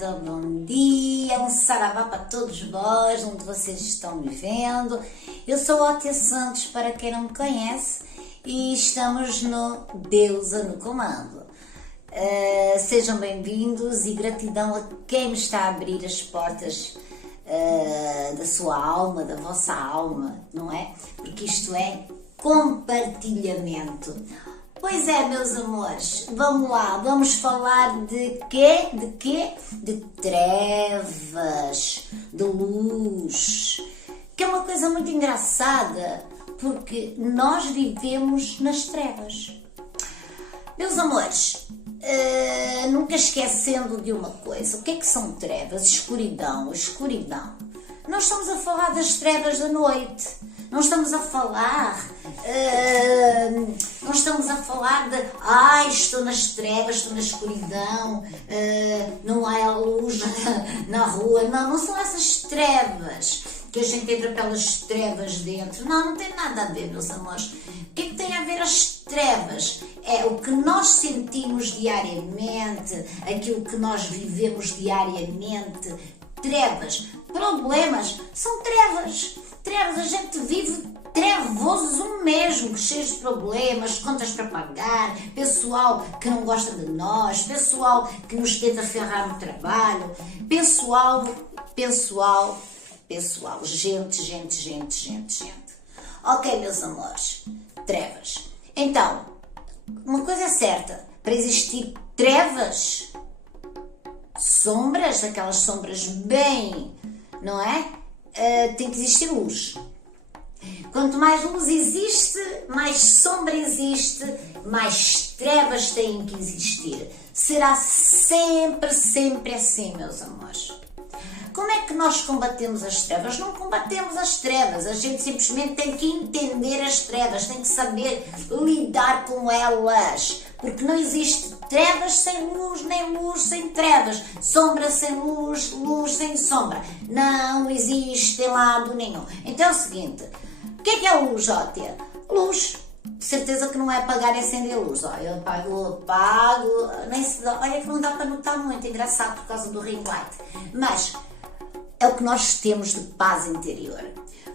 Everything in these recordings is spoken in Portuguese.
tarde, bom dia, um saravá para todos vós, onde vocês estão me vendo. Eu sou Ótia Santos, para quem não me conhece, e estamos no Deusa no Comando. Sejam bem-vindos e gratidão a quem me está a abrir as portas da sua alma, da vossa alma, não é? Porque isto é compartilhamento. Pois é, meus amores, vamos lá, vamos falar de quê? De quê? De trevas, de luz, que é uma coisa muito engraçada, porque nós vivemos nas trevas. Meus amores, nunca esquecendo de uma coisa, o que é que são trevas? Escuridão, escuridão. Não estamos a falar das trevas da noite, não estamos a falar de estou nas trevas, estou na escuridão, não há a luz na rua. Não são essas trevas que a gente entra pelas trevas dentro. Não tem nada a ver, meus amores. O que é que tem a ver as trevas? É o que nós sentimos diariamente, aquilo que nós vivemos diariamente. Trevas, problemas, são trevas. Trevas, a gente vive trevoso mesmo, cheio de problemas, contas para pagar, pessoal que não gosta de nós, pessoal que nos tenta ferrar no trabalho, pessoal, gente. Ok, meus amores, trevas. Então, uma coisa é certa, para existir trevas, sombras, aquelas sombras bem, não é? Tem que existir luz. Quanto mais luz existe, mais sombra existe, mais trevas têm que existir. Será sempre assim, meus amores. Como é que nós combatemos as trevas? Não combatemos as trevas, a gente simplesmente tem que entender as trevas, tem que saber lidar com elas, porque não existe trevas sem luz, nem luz sem trevas, sombra sem luz, luz sem sombra. Não existe em lado nenhum. Então é o seguinte, o que é luz, Ótia? Luz. De certeza que não é apagar e acender a luz. Olha, eu apago, nem se dá, olha que não dá para notar muito, engraçado por causa do ring light. Mas é o que nós temos de paz interior.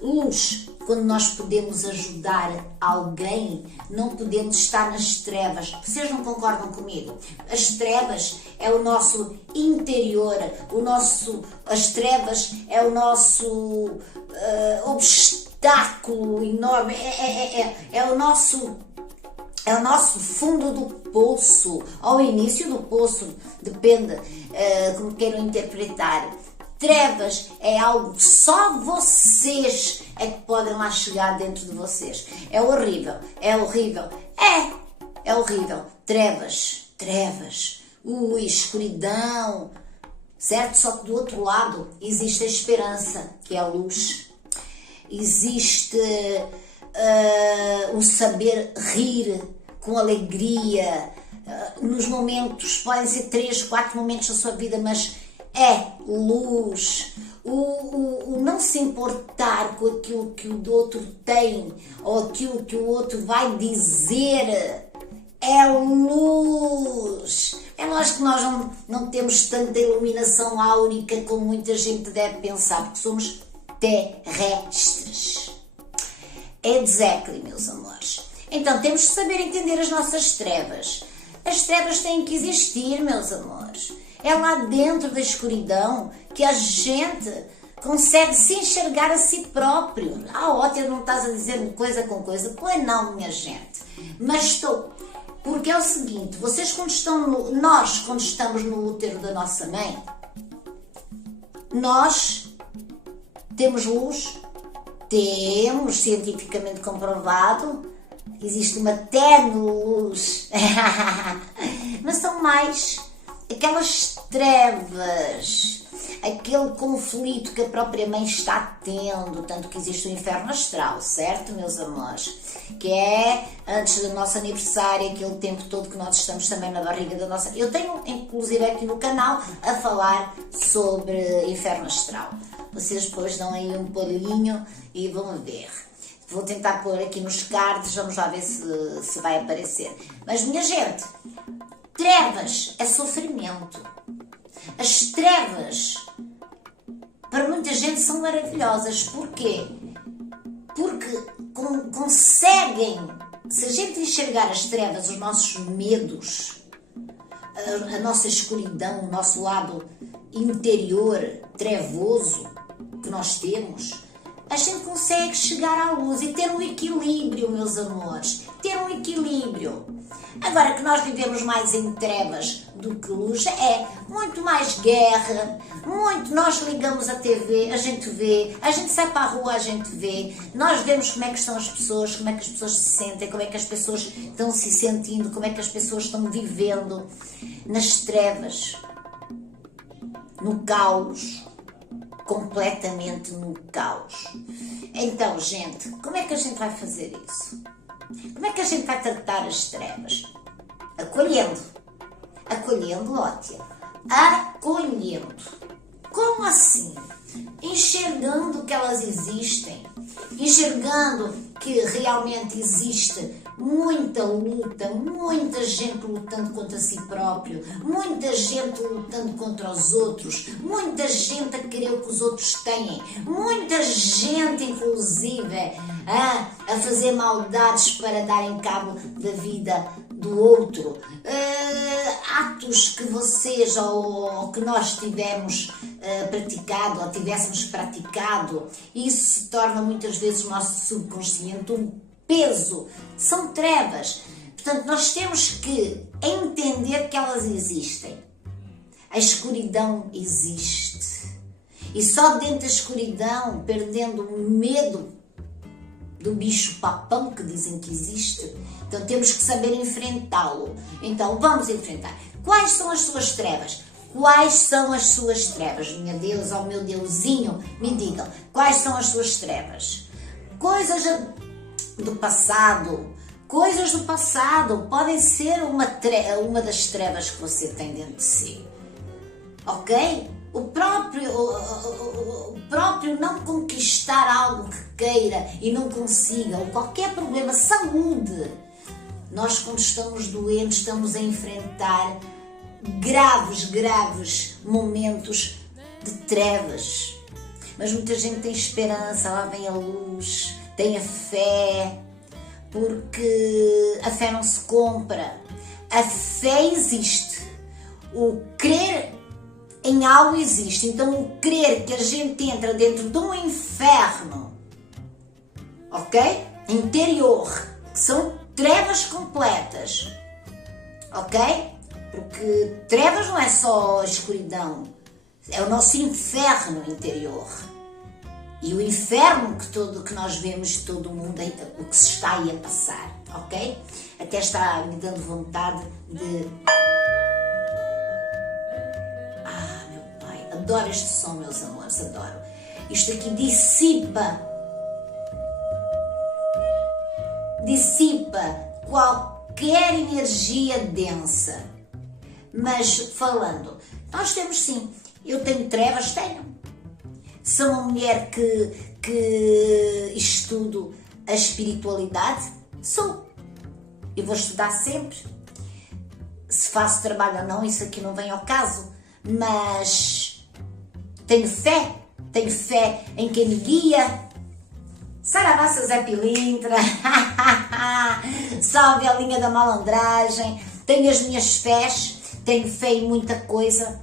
Luz, quando nós podemos ajudar alguém, não podemos estar nas trevas. Vocês não concordam comigo? As trevas é o nosso interior, as trevas é o nosso obstáculo enorme, é o nosso fundo do poço, ao início do poço, depende como queiram interpretar. Trevas é algo que só vocês é que podem lá chegar dentro de vocês. É horrível. É horrível. Trevas. Escuridão. Certo? Só que do outro lado existe a esperança, que é a luz. Existe o saber rir com alegria. Nos momentos, podem ser 3, 4 momentos da sua vida, mas é luz. O não se importar com aquilo que o outro tem ou aquilo que o outro vai dizer é luz. É lógico que nós não temos tanta iluminação áurica como muita gente deve pensar, porque somos terrestres. Exactly, meus amores. Então temos que saber entender as nossas trevas. As trevas têm que existir, meus amores. É lá dentro da escuridão que a gente consegue se enxergar a si próprio. Ótia, não estás a dizer coisa com coisa? Pois não, minha gente. Mas estou. Porque é o seguinte, vocês nós quando estamos no útero da nossa mãe, nós temos luz, temos cientificamente comprovado, existe uma tênue luz, mas são mais aquelas trevas, aquele conflito que a própria mãe está tendo, tanto que existe o inferno astral, certo, meus amores? Que é antes do nosso aniversário, aquele tempo todo que nós estamos também na barriga da nossa... Eu tenho, inclusive, aqui no canal a falar sobre inferno astral. Vocês depois dão aí um palhinho e vão ver. Vou tentar pôr aqui nos cards, vamos lá ver se vai aparecer. Mas, minha gente, trevas é sofrimento. As trevas, para muita gente, são maravilhosas. Porquê? Porque conseguem, se a gente enxergar as trevas, os nossos medos, a nossa escuridão, o nosso lado interior trevoso que nós temos, a gente consegue chegar à luz e ter um equilíbrio, meus amores, ter um equilíbrio. Agora que nós vivemos mais em trevas do que luz, é muito mais guerra, nós ligamos a TV, a gente vê, a gente sai para a rua, a gente vê, nós vemos como é que estão as pessoas, como é que as pessoas se sentem, como é que as pessoas estão se sentindo, como é que as pessoas estão vivendo nas trevas, no caos, completamente no caos. Então, gente, como é que a gente vai fazer isso? Como é que a gente vai tratar as trevas? Acolhendo. Acolhendo, Lótia. Acolhendo. Como assim? Enxergando que elas existem. Enxergando que realmente existe muita luta, muita gente lutando contra si próprio, muita gente lutando contra os outros, muita gente a querer o que os outros têm, muita gente, inclusive, a fazer maldades para darem cabo da vida do outro. Atos que vocês ou que nós tivemos praticado ou tivéssemos praticado, isso se torna muitas vezes o nosso subconsciente um peso, são trevas. Portanto, nós temos que entender que elas existem. A escuridão existe. E só dentro da escuridão, perdendo o medo do bicho papão que dizem que existe, então temos que saber enfrentá-lo. Então, vamos enfrentar. Quais são as suas trevas? Quais são as suas trevas? Minha Deus, ó meu Deusinho, me digam, quais são as suas trevas? Coisas do passado. Coisas do passado podem ser uma das trevas que você tem dentro de si. Ok? O próprio não conquistar algo que queira e não consiga, ou qualquer problema, saúde. Nós, quando estamos doentes, estamos a enfrentar graves momentos de trevas. Mas muita gente tem esperança, lá vem a luz, tem a fé, porque a fé não se compra. A fé existe. O crer em algo existe. Então, o crer que a gente entra dentro de um inferno, ok? Interior, que são trevas completas, ok? Porque trevas não é só a escuridão, é o nosso inferno interior. E o inferno que nós vemos, todo mundo, o que se está aí a passar, ok? Até está me dando vontade de... meu pai, adoro este som, meus amores, adoro. Isto aqui dissipa qualquer energia densa. Mas falando, nós temos sim, eu tenho trevas, tenho. Sou uma mulher que estudo a espiritualidade, sou. Eu vou estudar sempre. Se faço trabalho ou não, isso aqui não vem ao caso. Mas tenho fé em quem me guia. Saravá, seu Zé Pilintra. Salve a linha da malandragem. Tenho as minhas fés, tenho fé em muita coisa.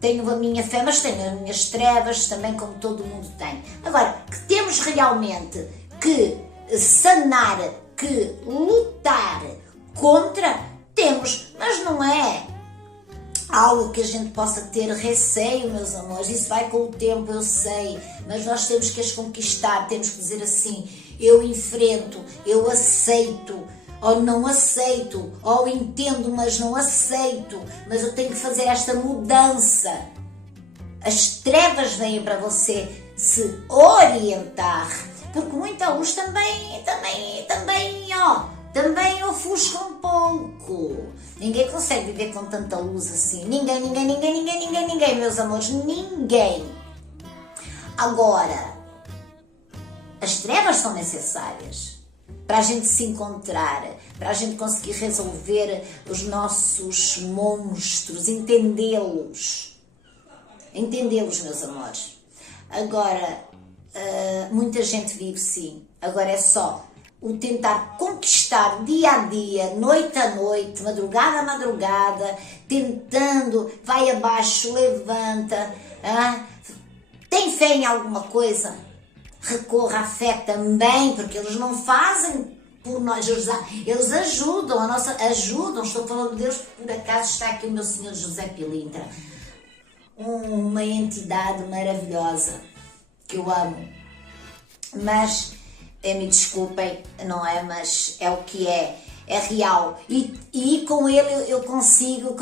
Tenho a minha fé, mas tenho as minhas trevas também, como todo mundo tem. Agora, que temos realmente que sanar, que lutar contra, temos, mas não é algo que a gente possa ter receio, meus amores. Isso vai com o tempo, eu sei, mas nós temos que as conquistar, temos que dizer assim, eu enfrento, eu aceito, ou não aceito, ou entendo, mas não aceito, mas eu tenho que fazer esta mudança. As trevas vêm para você se orientar, porque muita luz também ofusca um pouco. Ninguém consegue viver com tanta luz assim. Ninguém, meus amores, ninguém. Agora, as trevas são necessárias. para a gente se encontrar, para a gente conseguir resolver os nossos monstros, entendê-los, meus amores. Agora, muita gente vive sim, agora é só o tentar conquistar dia a dia, noite a noite, madrugada a madrugada, tentando, vai abaixo, levanta, tem fé em alguma coisa? Recorra à fé também, porque eles não fazem por nós, eles ajudam, ajudam, estou falando de Deus, por acaso está aqui o meu senhor José Pilintra, uma entidade maravilhosa, que eu amo, mas, me desculpem, não é, mas é o que é real, e com ele eu consigo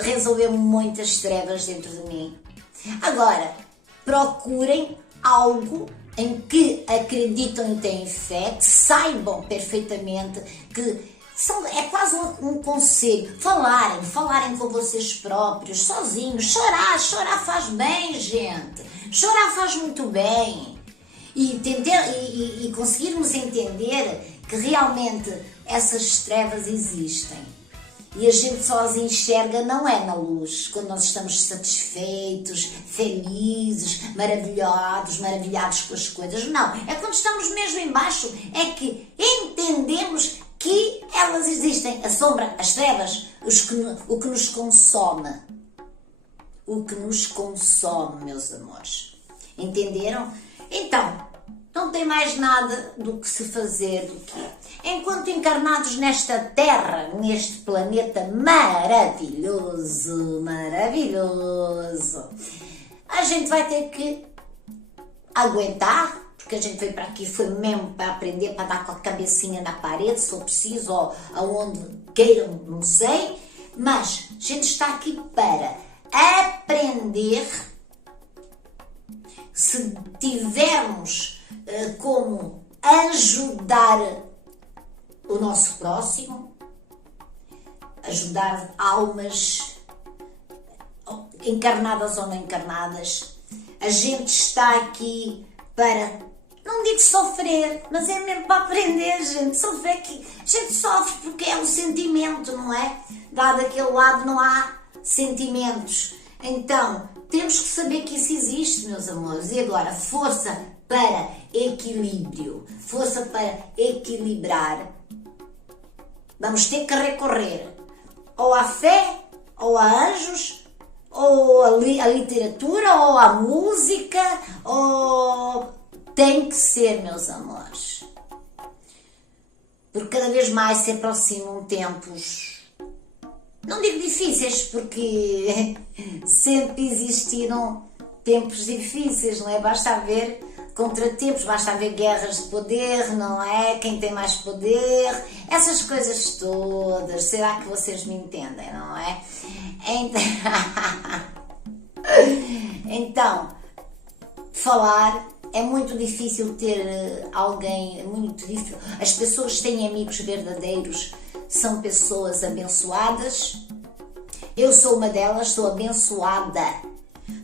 resolver muitas trevas dentro de mim. Agora, procurem algo em que acreditam e têm fé, que saibam perfeitamente que é quase um conselho, falarem com vocês próprios, sozinhos, chorar faz bem, gente, chorar faz muito bem, e conseguirmos entender que realmente essas trevas existem. E a gente só as enxerga não é na luz, quando nós estamos satisfeitos, felizes, maravilhados com as coisas. Não, é quando estamos mesmo embaixo, é que entendemos que elas existem. A sombra, as trevas, o que nos consome. O que nos consome, meus amores. Entenderam? Então, não tem mais nada do que se fazer do que enquanto encarnados nesta terra, neste planeta maravilhoso, a gente vai ter que aguentar, porque a gente veio para aqui, foi mesmo para aprender, para dar com a cabecinha na parede, se for preciso, ou aonde queiram, não sei, mas a gente está aqui para aprender. Se tivermos como ajudar o nosso próximo, ajudar almas encarnadas ou não encarnadas, a gente está aqui para, não digo sofrer, mas é mesmo para aprender, gente. Sofrer, que a gente sofre porque é um sentimento, não é? Dado aquele lado não há sentimentos, então temos que saber que isso existe, meus amores. E agora, força para equilíbrio, força para equilibrar. Vamos ter que recorrer ou à fé, ou a anjos, ou a literatura, ou a música, ou tem que ser, meus amores. Porque cada vez mais se aproximam tempos, não digo difíceis, porque sempre existiram tempos difíceis, não é? Basta haver contratempos, basta haver guerras de poder, não é? Quem tem mais poder, essas coisas todas. Será que vocês me entendem, não é? Então, falar é muito difícil, ter alguém, é muito difícil. As pessoas que têm amigos verdadeiros são pessoas abençoadas. Eu sou uma delas, sou abençoada,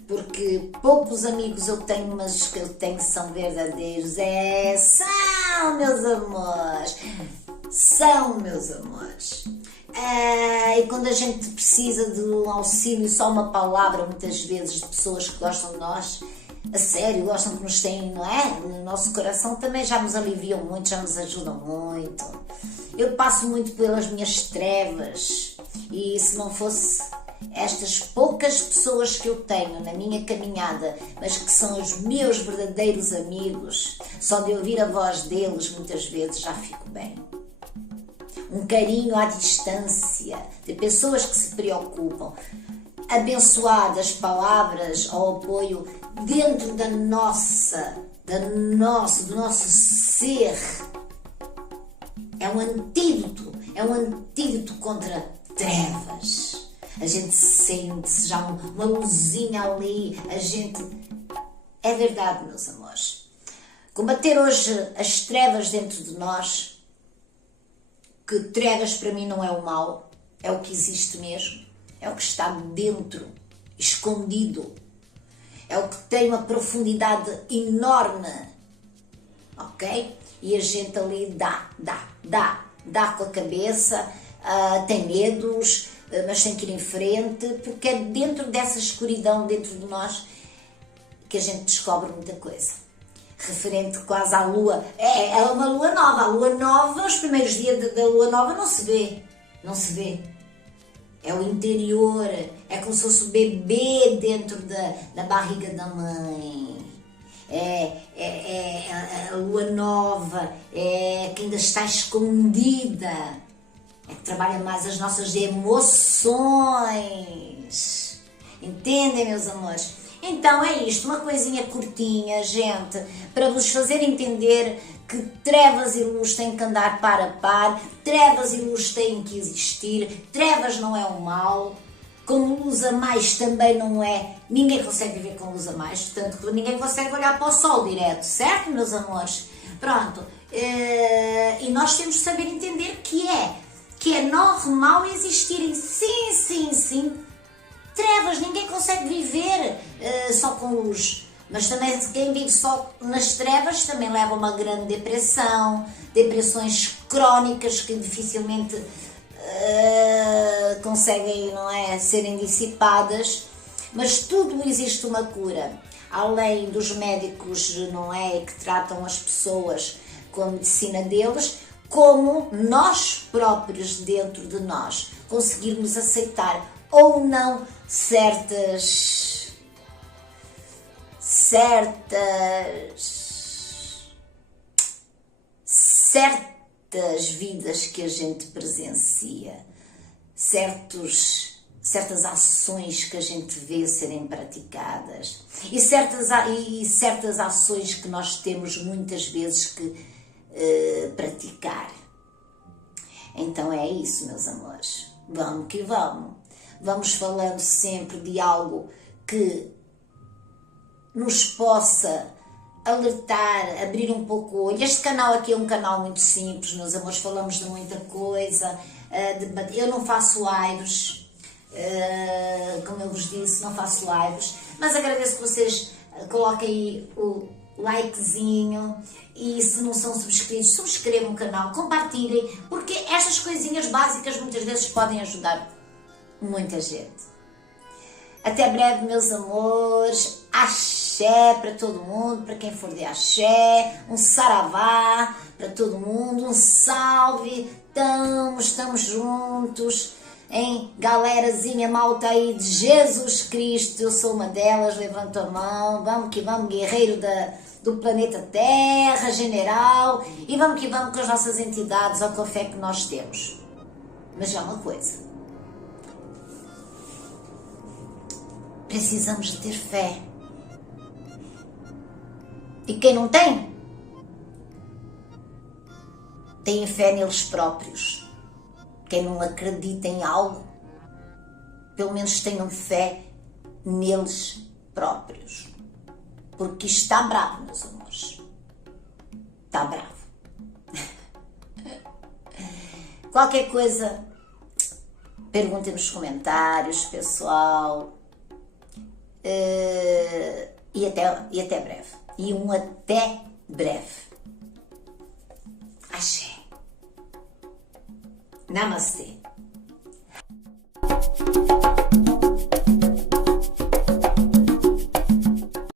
porque poucos amigos eu tenho, mas os que eu tenho são verdadeiros. São, meus amores. São, meus amores. E quando a gente precisa de um auxílio, só uma palavra, muitas vezes, de pessoas que gostam de nós, a sério, gostam que nos têm, não é? No nosso coração, também já nos aliviam muito, já nos ajudam muito. Eu passo muito pelas minhas trevas, e se não fosse estas poucas pessoas que eu tenho na minha caminhada, mas que são os meus verdadeiros amigos, só de ouvir a voz deles muitas vezes já fico bem. Um carinho à distância, de pessoas que se preocupam, abençoadas palavras ao apoio dentro do nosso ser. É um antídoto contra trevas. A gente sente-se já uma luzinha ali, a gente... É verdade, meus amores. Combater hoje as trevas dentro de nós, que trevas para mim não é o mal, é o que existe mesmo, é o que está dentro, escondido, é o que tem uma profundidade enorme, ok? e a gente ali dá com a cabeça, tem medos, mas tem que ir em frente, porque é dentro dessa escuridão, dentro de nós, que a gente descobre muita coisa. Referente quase à lua, é uma lua nova. A lua nova, os primeiros dias da lua nova não se vê. É o interior, é como se fosse o bebê dentro da barriga da mãe. É a lua nova, é que ainda está escondida, é que trabalha mais as nossas emoções. Entendem, meus amores? Então é isto, uma coisinha curtinha, gente, para vos fazer entender que trevas e luz têm que andar par a par, trevas e luz têm que existir, trevas não é o mal, com luz a mais também não é, ninguém consegue viver com luz a mais, portanto que ninguém consegue olhar para o sol direto, certo, meus amores? Pronto, e nós temos que saber entender que é normal existirem, sim, trevas, ninguém consegue viver só com luz. Mas também quem vive só nas trevas também leva a uma grande depressão, depressões crónicas que dificilmente conseguem, não é, serem dissipadas. Mas tudo existe uma cura. Além dos médicos, não é, que tratam as pessoas com a medicina deles, como nós próprios dentro de nós conseguirmos aceitar ou não certas vidas que a gente presencia, certas ações que a gente vê serem praticadas e certas ações que nós temos muitas vezes que praticar. Então é isso, meus amores. Vamos que vamos. Vamos falando sempre de algo que nos possa alertar, abrir um pouco o olho. Este canal aqui é um canal muito simples, meus amores, falamos de muita coisa. Eu não faço lives, como eu vos disse, não faço lives, mas agradeço que vocês coloquem aí o likezinho e se não são subscritos, subscrevam o canal, compartilhem, porque estas coisinhas básicas muitas vezes podem ajudar muita gente. Até breve, meus amores. Axé para todo mundo, para quem for de axé, um saravá para todo mundo, um salve, estamos juntos, hein? Galerazinha malta aí de Jesus Cristo, eu sou uma delas, levanto a mão, vamos que vamos, guerreiro do planeta Terra, general, e vamos que vamos com as nossas entidades, ou com a fé que nós temos. Mas já uma coisa, precisamos de ter fé. E quem não tem? Tem fé neles próprios. Quem não acredita em algo, pelo menos tenham fé neles próprios. Porque isto está bravo, meus amores. Está bravo. Qualquer coisa, perguntem nos comentários, pessoal. E até breve. E um até breve. Axé. Namastê.